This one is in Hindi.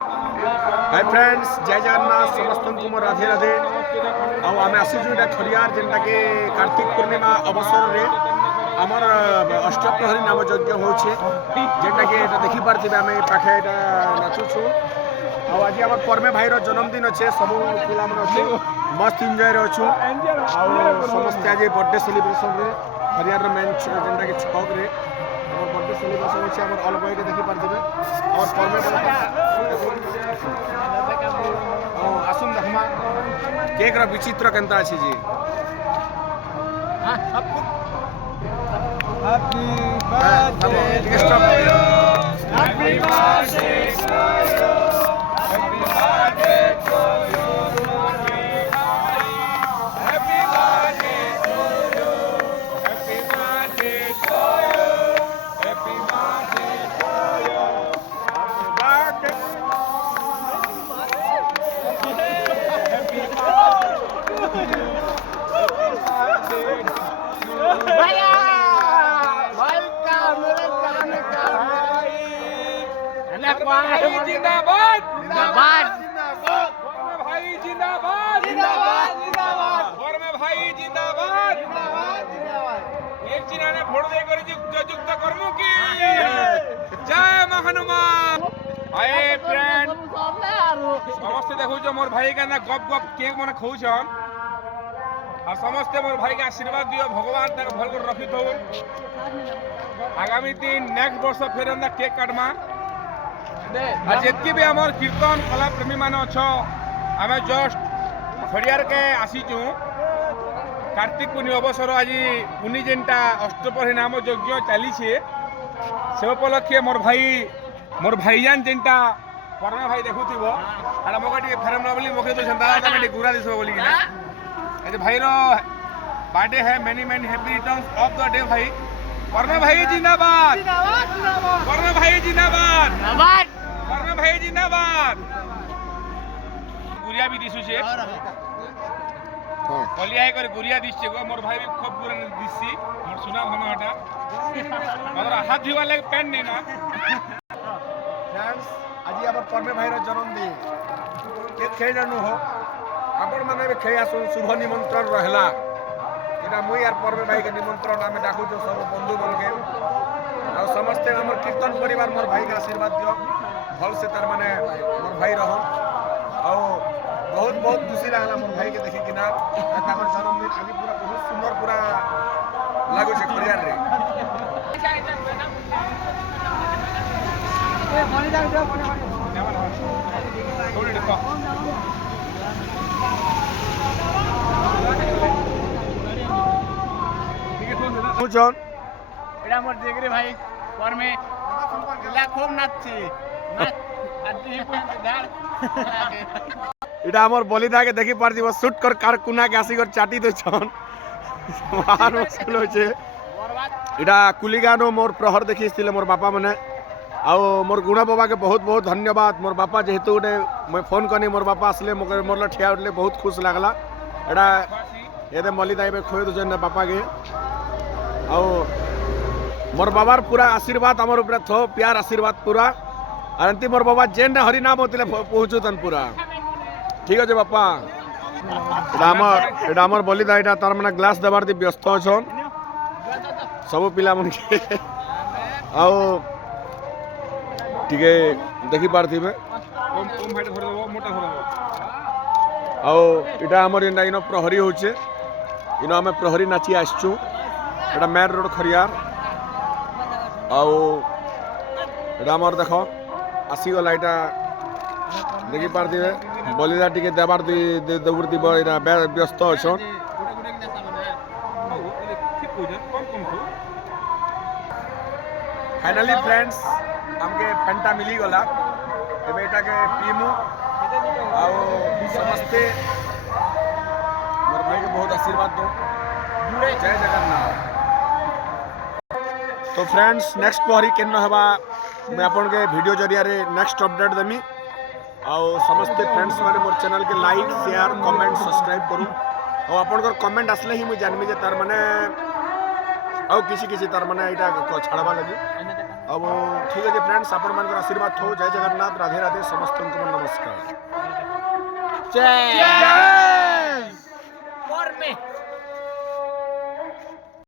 हाय फ्रेंड्स, जय जगन्नाथ समस्त को मोर राधे राधे। आमे आसीचु इटा खरियार जेनटा के कार्तिक पूर्णिमा अवसर रे आमर अष्टप्रहरी नाम यज्ञ होचे, जेनटा के एटा देखि पारथिबे आमे पाखे एटा नाचुछु। आज आम परमे भाई जन्मदिन अच्छे, सब पिला अच्छे मस्त एंजॉय अच्छु। समस्ते आज बर्थडे सेलिब्रेशन रे खरियार मेन जेनटा के छक रे बर्थडे सेलिब्रेशन अच्छे आम अल भाई देखि पारथिबे। और परमे आसुन देखमा केक रा विचित्र केनता अछि जी। Happy birthday happy birthday happy birthday to you happy birthday to you happy birthday to you happy birthday to you birthday जिंदाबाद जिंदाबाद भाई जिंदाबाद जिंदाबाद जिंदाबाद और में भाई जिंदाबाद जिंदाबाद जिंदाबाद एक चिन्ह ने फोड़ दे कर युक्त कर्मों की जय महानुमान। आए फ्रेंड समस्त देखो जो मोर भाई का ना गप गप केक मन खाउछन और समस्त मोर भाई के आशीर्वाद दियो, भगवान तक भल कर रखी दो। आगामी दिन नेक्स्ट वर्ष फिर अंदर केक काटमा। आज जितकी भी आम कीर्तन कला प्रेमी मान अछ आम जस्ट खड़ियार के आसीचु कार्तिक पूर्णि अवसर। आज पूर्णि जेनटा अष्टप्रहरी नाम यज्ञ चली से उपलक्षे मोर भाईजान जेनटा परमे भाई देखुथिब आड़ा मोके टिके फेरम न बोली मोके तो दादा तमे गुरा दिसो बोली कि आज भाई रो बर्थडे है। Many many happy returns of the day भाई। परमे भाई जिंदाबाद जिंदाबाद जिंदाबाद परमे भाई जिंदाबाद जिंदाबाद परमे भाई जिंदाबाद। गुरिया भी दिसु छे कलिया है कर गुरिया दिसछे गो मोर भाई भी खूब गुरा दिसछि मोर सुना भनो हटा मगर हाथ धोवा लाग पेन नहीं ना। फ्रेंड्स, आज आम परमे भाई जन्मदिन केक खेल जानू हो आपण माने भी खेया शुभ निमंत्रण रहला। इना मुई यार परमे भाई के निमंत्रण आमे डाकू जो सब बंधु बन के आ समस्त हमर कीर्तन परिवार मोर भाई के आशीर्वाद दियो भल से तार माने मोर भाई रहो। आ बहुत बहुत खुशी लागला मोर भाई के देखि किना ताकर जन्मदिन आज पूरा बहुत सुंदर पूरा लागो छे खरियार रे। বুঝন এটা আমার দেখরে ভাই কর্মে ইলা খুব নাচছে এটা আমার বলিদাকে দেখি পারদিব শুট কর কার কুনাকে আসি কর চাটি দছন আর মুশকিল হচ্ছে। এটা কুলিগানো মোর প্রহর দেখিছিল মোর বাপা মানে আও মোর গুণা বাবাকে বহুত বহুত ধন্যবাদ। মোর বাপা যেহেতু গোটে মই ফোন কনি মোর বাপা আসলে মোর ঠিয়া উঠলে বহুত খুশ লাগলা। এটা এতে মলিদা এবে খোয় দুজন বাপাকে ଆଉ मोर बाबार पूरा आशीर्वाद आमर ऊपर थो प्यार आशीर्वाद पूरा और एमती मोर बाबा जेन हरिनाम होते पहुँचुतन पूरा ठीक अच्छे बापा। एटा आमर बलिदा एटा तार माने ग्लास देवार दी व्यस्त अछन सब पिला मन के आओ टिके देखि पारथिबे आओ एटा आमर एंडा इनो प्रहरी होचे इनो आमे प्रहरी नाची आछू। एटा मेन रोड खरियार आउ एटा हमर देखो आसी गला एटा देखि पारथिबे बलिदा टिके देबार दौड़ दिब एटा व्यस्त अछन। फाइनली फ्रेंड्स हमके फंटा मिली गला एबे एटा के पीमु आउ समस्ते मोर भाई के बहुत आशीर्वाद दो। जय जगन्नाथ। तो फ्रेंड्स नेक्स्ट प्रहरी केन हवा मैं आपन के वीडियो जरिया रे नेक्स्ट अपडेट देमी। आउ समस्त फ्रेंड्स माने मोर चैनल के लाइक शेयर कमेंट सब्सक्राइब करू और आपन कमेंट आसले ही मुझे जानमी जे तार माने आउ किसी तार माने एटा छाड़वा लगी। अब ठीक है फ्रेंड्स आपण मान आशीर्वाद हो जय जगन्नाथ राधे राधे समस्त को नमस्कार जय